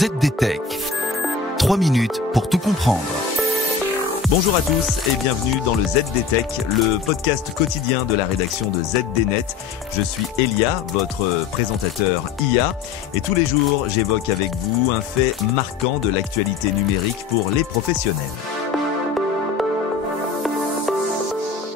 ZDTech. 3 minutes pour tout comprendre. Bonjour à tous et bienvenue dans le ZDTech, le podcast quotidien de la rédaction de ZDNet. Je suis Elia, votre présentateur IA, et tous les jours j'évoque avec vous un fait marquant de l'actualité numérique pour les professionnels.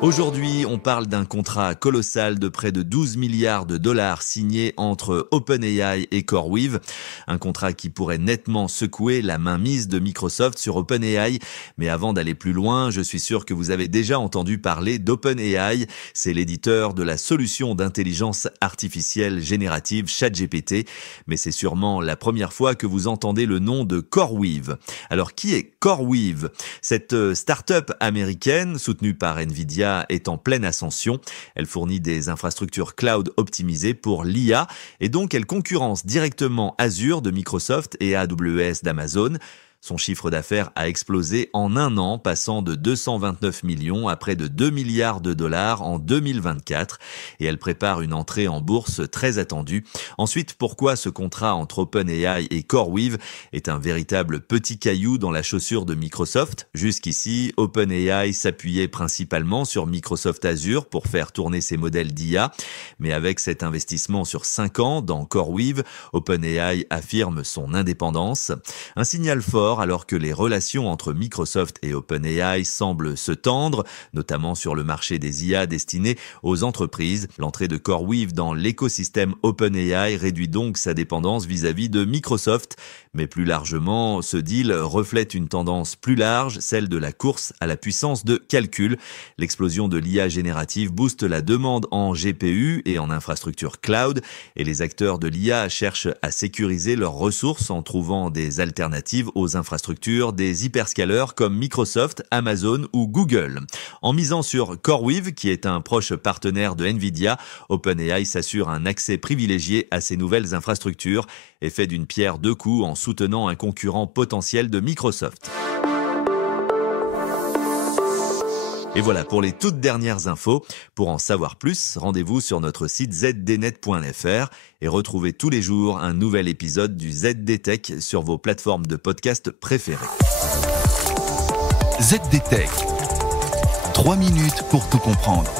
Aujourd'hui, on parle d'un contrat colossal de près de 12 milliards de dollars signé entre OpenAI et CoreWeave. Un contrat qui pourrait nettement secouer la mainmise de Microsoft sur OpenAI. Mais avant d'aller plus loin, je suis sûr que vous avez déjà entendu parler d'OpenAI. C'est l'éditeur de la solution d'intelligence artificielle générative ChatGPT. Mais c'est sûrement la première fois que vous entendez le nom de CoreWeave. Alors qui est CoreWeave ? Cette start-up américaine soutenue par Nvidia est en pleine ascension. Elle fournit des infrastructures cloud optimisées pour l'IA et donc elle concurrence directement Azure de Microsoft et AWS d'Amazon. Son chiffre d'affaires a explosé en un an, passant de 229 millions à près de 2 milliards de dollars en 2024. Et elle prépare une entrée en bourse très attendue. Ensuite, pourquoi ce contrat entre OpenAI et CoreWeave est un véritable petit caillou dans la chaussure de Microsoft ? Jusqu'ici, OpenAI s'appuyait principalement sur Microsoft Azure pour faire tourner ses modèles d'IA. Mais avec cet investissement sur 5 ans dans CoreWeave, OpenAI affirme son indépendance. Un signal fort alors que les relations entre Microsoft et OpenAI semblent se tendre, notamment sur le marché des IA destinés aux entreprises. L'entrée de CoreWeave dans l'écosystème OpenAI réduit donc sa dépendance vis-à-vis de Microsoft. Mais plus largement, ce deal reflète une tendance plus large, celle de la course à la puissance de calcul. L'explosion de l'IA générative booste la demande en GPU et en infrastructure cloud, et les acteurs de l'IA cherchent à sécuriser leurs ressources en trouvant des alternatives aux infrastructures des hyperscalers comme Microsoft, Amazon ou Google. En misant sur CoreWeave, qui est un proche partenaire de Nvidia, OpenAI s'assure un accès privilégié à ces nouvelles infrastructures et fait d'une pierre deux coups en soutenant un concurrent potentiel de Microsoft. Et voilà pour les toutes dernières infos. Pour en savoir plus, rendez-vous sur notre site zdnet.fr et retrouvez tous les jours un nouvel épisode du ZDTech sur vos plateformes de podcast préférées. ZDTech. 3 minutes pour tout comprendre.